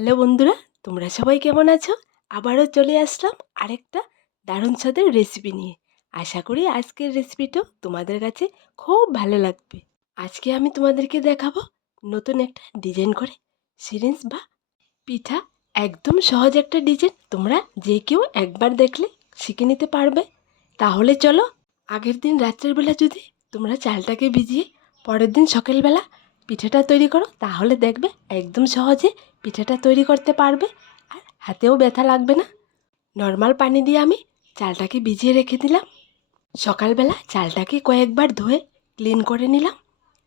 Hello বন্ধুরা, তোমরা সবাই কেমন আছো? আবারও চলে আসলাম আরেকটা দারুণ স্বাদের রেসিপি নিয়ে। আশা করি আজকের রেসিপিটাও তোমাদের কাছে খুব ভালো লাগবে। আজকে আমি তোমাদেরকে দেখাবো নতুন একটা ডিজাইন করে সিরিঞ্জ বা পিঠা। একদম সহজ একটা ডিজাইন তোমরা যে কেউ একবার দেখলে শিখে নিতে পারবে। তাহলে চলো, আগের দিন রাত্রের বেলা যদি তোমরা চালটাকে ভিজিয়ে পরের দিন সকালবেলা পিঠাটা তৈরি করো, তাহলে দেখবে একদম সহজে পিঠাটা তৈরি করতে পারবে আর হাতেও ব্যথা লাগবে না। নর্মাল পানি দিয়ে আমি চালটাকে ভিজিয়ে রেখে দিলাম। সকালবেলা চালটাকে কয়েকবার ধুয়ে ক্লিন করে নিলাম।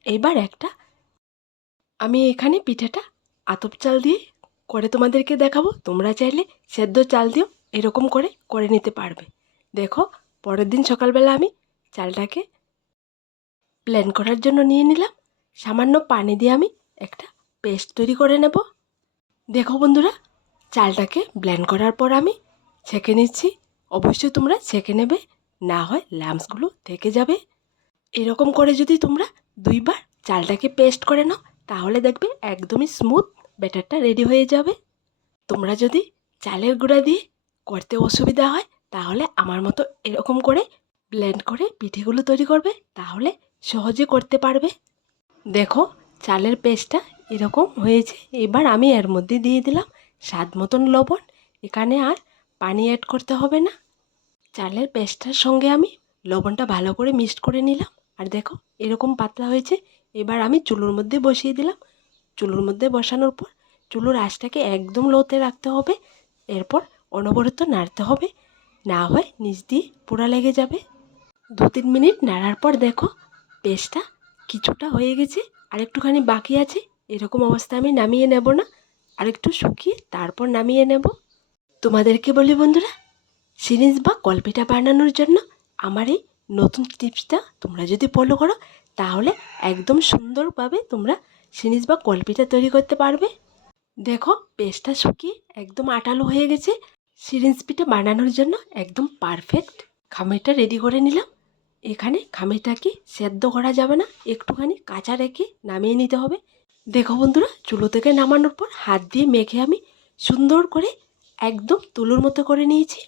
এইবার একটা আমি এখানে পিঠাটা আতপ চাল দিয়ে করে তোমাদেরকে দেখাবো। তোমরা চাইলে সেদ্ধ চাল দিয়েও এরকম করে করে নিতে পারবে। দেখো, পরের দিন সকালবেলা আমি চালটাকে প্ল্যান করার জন্য নিয়ে নিলাম। সামান্য পানি দিয়ে আমি একটা পেস্ট তৈরি করে নেব। দেখো বন্ধুরা, চালটাকে ব্ল্যান্ড করার পর আমি ছেঁকে নিচ্ছি। অবশ্যই তোমরা ছেঁকে নেবে, না হয় ল্যাম্পসগুলো থেকে যাবে। এরকম করে যদি তোমরা দুইবার চালটাকে পেস্ট করে নাও, তাহলে দেখবে একদমই স্মুথ ব্যাটারটা রেডি হয়ে যাবে। তোমরা যদি চালের গুঁড়া দিয়ে করতে অসুবিধা হয়, তাহলে আমার মতো এরকম করে ব্লেন্ড করে পিঠেগুলো তৈরি করবে, তাহলে সহজে করতে পারবে। দেখো চালের পেস্টটা এরকম হয়েছে। এবার আমি এর মধ্যে দিয়ে দিলাম স্বাদ মতন লবণ। এখানে আর পানি অ্যাড করতে হবে না। চালের পেস্টটার সঙ্গে আমি লবণটা ভালো করে মিক্সড করে নিলাম। আর দেখো, এরকম পাতলা হয়েছে। এবার আমি চুলোর মধ্যে বসিয়ে দিলাম। চুলোর মধ্যে বসানোর পর চুলোর আঁচটাকে একদম লোতে রাখতে হবে। এরপর অনবরত নাড়তে হবে। না হয় নিচ দিয়ে পোড়া লেগে যাবে। দু তিন মিনিট নাড়ার পর দেখো, পেস্টটা কিছুটা হয়ে গেছে। আর একটুখানি বাকি আছে, এরকম অবস্থা আমি নামিয়ে নেব না। আর একটু শুকিয়ে তারপর নামিয়ে নেব। তোমাদেরকে বলি বন্ধুরা সিরিজ বা কলপিটা বানানোর জন্য আমার এই নতুন টিপসটা তোমরা যদি ফলো করো, তাহলে একদম সুন্দরভাবে তোমরা সিরিজ বা কলপিটা তৈরি করতে পারবে। দেখো, পেস্টটা শুকিয়ে একদম আটালো হয়ে গেছে। সিরিঞ্জ পিঠা বানানোর জন্য একদম পারফেক্ট খামিরটা রেডি করে নিলাম। এখানে খামিরটাকে সেদ্ধ করা যাবে না। একটুখানি কাঁচা রেখে নামিয়ে নিতে হবে। দেখো বন্ধুরা, চুলো থেকে নামানোর পর হাত দিয়ে মেখে আমি সুন্দর করে একদম তুলোর মতো করে নিয়েছি।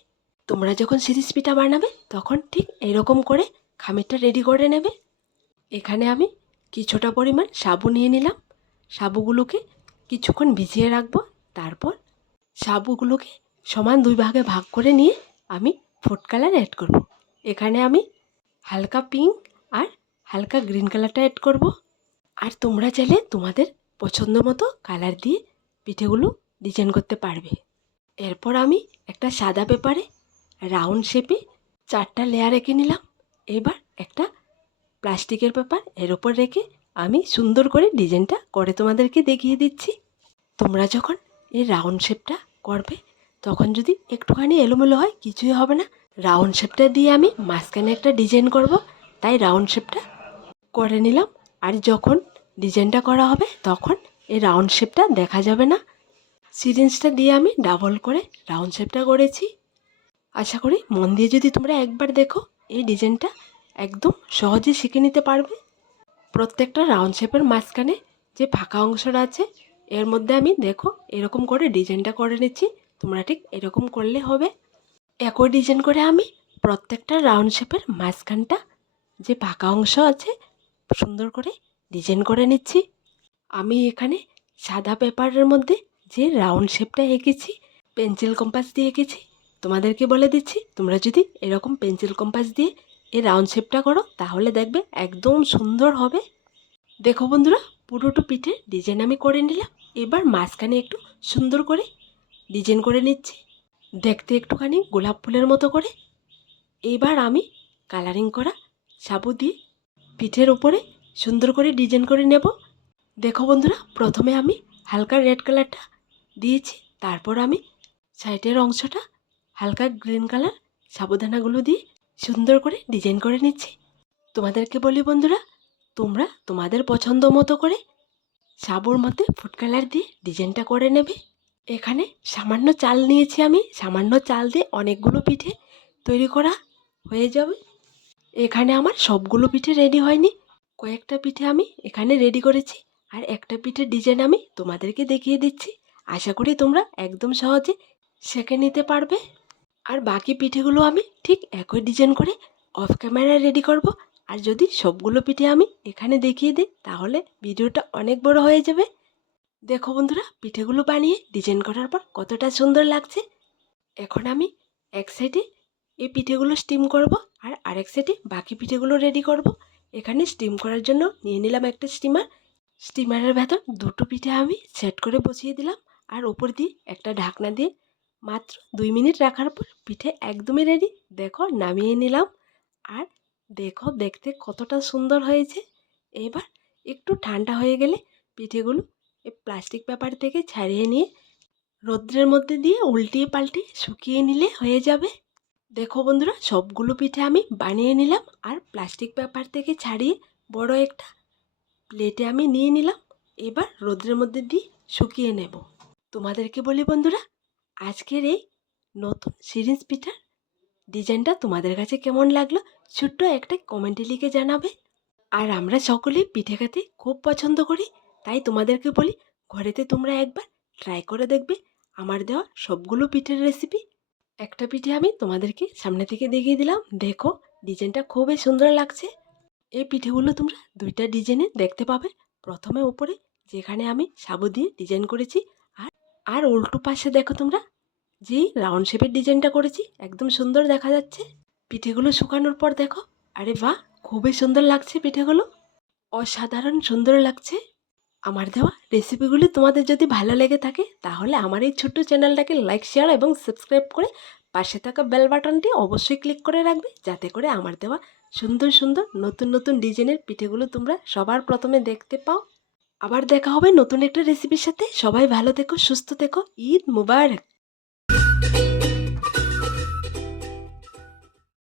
তোমরা যখন সিরিজ পিঠা বানাবে, তখন ঠিক এরকম করে খামিরটা রেডি করে নেবে। এখানে আমি কিছুটা পরিমাণ সাবু নিয়ে নিলাম। সাবুগুলোকে কিছুক্ষণ ভিজিয়ে রাখব। তারপর সাবুগুলোকে সমান দুই ভাগে ভাগ করে নিয়ে আমি ফুড কালার অ্যাড করব। এখানে আমি হালকা পিঙ্ক আর হালকা গ্রিন কালারটা অ্যাড করব। আর তোমরা চাইলে তোমাদের পছন্দ মতো কালার দিয়ে পিঠেগুলো ডিজাইন করতে পারবে। এরপর আমি একটা সাদা পেপারে রাউন্ড শেপে চারটা লেয়ার রেখে নিলাম। এবার একটা প্লাস্টিকের পেপার এর ওপর রেখে আমি সুন্দর করে ডিজাইনটা করে তোমাদেরকে দেখিয়ে দিচ্ছি। তোমরা যখন এই রাউন্ড শেপটা করবে, তখন যদি একটুখানি এলোমেলো হয়, কিছুই হবে না। রাউন্ড শেপটা দিয়ে আমি মাঝখানে একটা ডিজাইন করব, তাই রাউন্ড শেপটা করে নিলাম। আর যখন ডিজাইনটা করা হবে, তখন এই রাউন্ড শেপটা দেখা যাবে না। সিরিঞ্জটা দিয়ে আমি ডাবল করে রাউন্ড শেপটা করেছি। আশা করি মন দিয়ে যদি তোমরা একবার দেখো, এই ডিজাইনটা একদম সহজে শিখে নিতে পারবে। প্রত্যেকটা রাউন্ড শেপের মাঝখানে যে ফাঁকা অংশটা আছে, এর মধ্যে আমি দেখো এরকম করে ডিজাইনটা করে নিচ্ছি। তোমরা ঠিক এরকম করলে হবে। একই ডিজাইন করে আমি প্রত্যেকটা রাউন্ড শেপের মাঝখানটা যে ফাঁকা অংশ আছে, সুন্দর করে ডিজাইন করে নিচ্ছি। আমি এখানে সাদা পেপারের মধ্যে যে রাউন্ড শেপটা এঁকেছি পেন্সিল কম্পাস দিয়ে এঁকেছি, তোমাদেরকে বলে দিচ্ছি, তোমরা যদি এরকম পেন্সিল কম্পাস দিয়ে এই রাউন্ড শেপটা করো, তাহলে দেখবে একদম সুন্দর হবে। দেখো বন্ধুরা, পুরোটো পিঠে ডিজাইন আমি করে নিলাম। এবার মাঝখানে একটু সুন্দর করে ডিজাইন করে নিচ্ছি। দেখতে একটুখানি গোলাপ ফুলের মতো করে। এইবার আমি কালারিং করা সাবু দিয়ে পিঠের উপরে সুন্দর করে ডিজাইন করে নেব। দেখো বন্ধুরা, প্রথমে আমি হালকা রেড কালারটা দিয়েছি, তারপর আমি সাইডের অংশটা হালকা গ্রিন কালার সাবুদানাগুলো দিয়ে সুন্দর করে ডিজাইন করে নিচ্ছি। তোমাদেরকে বলি বন্ধুরা, তোমরা তোমাদের পছন্দ মতো করে সাবুর মধ্যে ফুড কালার দিয়ে ডিজাইনটা করে নেবে। এখানে সামান্য চাল নিয়েছি আমি। সামান্য চাল দিয়ে অনেকগুলো পিঠে তৈরি করা হয়ে যাবে। এখানে আমার সবগুলো পিঠে রেডি হয়নি। কয়েকটা পিঠে আমি এখানে রেডি করেছি আর একটা পিঠের ডিজাইন আমি তোমাদেরকে দেখিয়ে দিচ্ছি। আশা করি তোমরা একদম সহজে সেঁকে নিতে পারবে। আর বাকি পিঠেগুলো আমি ঠিক একই ডিজাইন করে অফ ক্যামেরায় রেডি করব। আর যদি সবগুলো পিঠে আমি এখানে দেখিয়ে দিই, তাহলে ভিডিওটা অনেক বড় হয়ে যাবে। দেখো বন্ধুরা, পিঠেগুলো বানিয়ে ডিজাইন করার পর কতটা সুন্দর লাগছে। এখন আমি এক সাইডে এই পিঠেগুলো স্টিম করব আর আরেক সাইডে বাকি পিঠেগুলো রেডি করব। এখানে স্টিম করার জন্য নিয়ে নিলাম একটা স্টিমার স্টিমারের ভেতর দুটো পিঠে আমি সেট করে বসিয়ে দিলাম আর ওপর দিয়ে একটা ঢাকনা দিয়ে মাত্র দুই মিনিট রাখার পর পিঠে একদমই রেডি দেখো, নামিয়ে নিলাম আর দেখো, দেখতে কতটা সুন্দর হয়েছে। এবার একটু ঠান্ডা হয়ে গেলে পিঠেগুলো এই প্লাস্টিক পেপার থেকে ছাড়িয়ে নিয়ে রৌদ্রের মধ্যে দিয়ে উল্টিয়ে পাল্টিয়ে শুকিয়ে নিলে হয়ে যাবে। দেখো বন্ধুরা, সবগুলো পিঠে আমি বানিয়ে নিলাম আর প্লাস্টিক পেপার থেকে ছাড়িয়ে বড় একটা প্লেটে আমি নিয়ে নিলাম। এবার রোদ্রের মধ্যে দিয়ে শুকিয়ে নেব। তোমাদেরকে বলি বন্ধুরা, আজকের এই নতুন সিরিজ পিঠার ডিজাইনটা তোমাদের কাছে কেমন লাগল ছোট্ট একটা কমেন্টে লিখে জানাবে। আর আমরা সকলে পিঠে খেতে খুব পছন্দ করি। তাই তোমাদেরকে বলি, ঘরেতে তোমরা একবার ট্রাই করে দেখবে। আমার দেওয়া সবগুলো পিঠের রেসিপি একটা পিঠে আমি তোমাদেরকে সামনে থেকে দেখিয়ে দিলাম। দেখো, ডিজাইনটা খুবই সুন্দর লাগছে। এই পিঠেগুলো তোমরা দুইটা ডিজাইনে দেখতে পাবে। প্রথমে উপরে যেখানে আমি সাবু দিয়ে ডিজাইন করেছি আর আর উল্টো পাশে দেখো তোমরা, যেই রাউন্ড শেপের ডিজাইনটা করেছি, একদম সুন্দর দেখা যাচ্ছে। পিঠেগুলো শুকানোর পর দেখো, আরে বাহ, খুবই সুন্দর লাগছে পিঠেগুলো। অসাধারণ সুন্দর লাগছে। আমার দেওয়া রেসিপিগুলি তোমাদের যদি ভালো লেগে থাকে, তাহলে আমার এই ছোট্ট চ্যানেলটাকে লাইক শেয়ার এবং সাবস্ক্রাইব করে পাশে থাকা বেল বাটনটি অবশ্যই ক্লিক করে রাখবে, যাতে করে আমার দেওয়া সুন্দর সুন্দর নতুন নতুন ডিজাইনের পিঠেগুলো তোমরা সবার প্রথমে দেখতে পাও। আবার দেখা হবে নতুন একটা রেসিপির সাথে। সবাই ভালো থেকো, সুস্থ থেকো। ঈদ মুবারক!